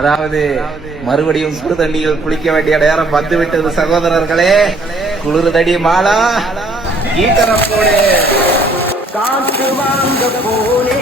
அதாவது மறுபடியும் சுடுதண்ணியில் குளிக்க வேண்டிய நேரம் வந்துவிட்டது சகோதரர்களே. குளிர்தடி மாலா ஈட்டரப்போடு காற்று வாங்க போனே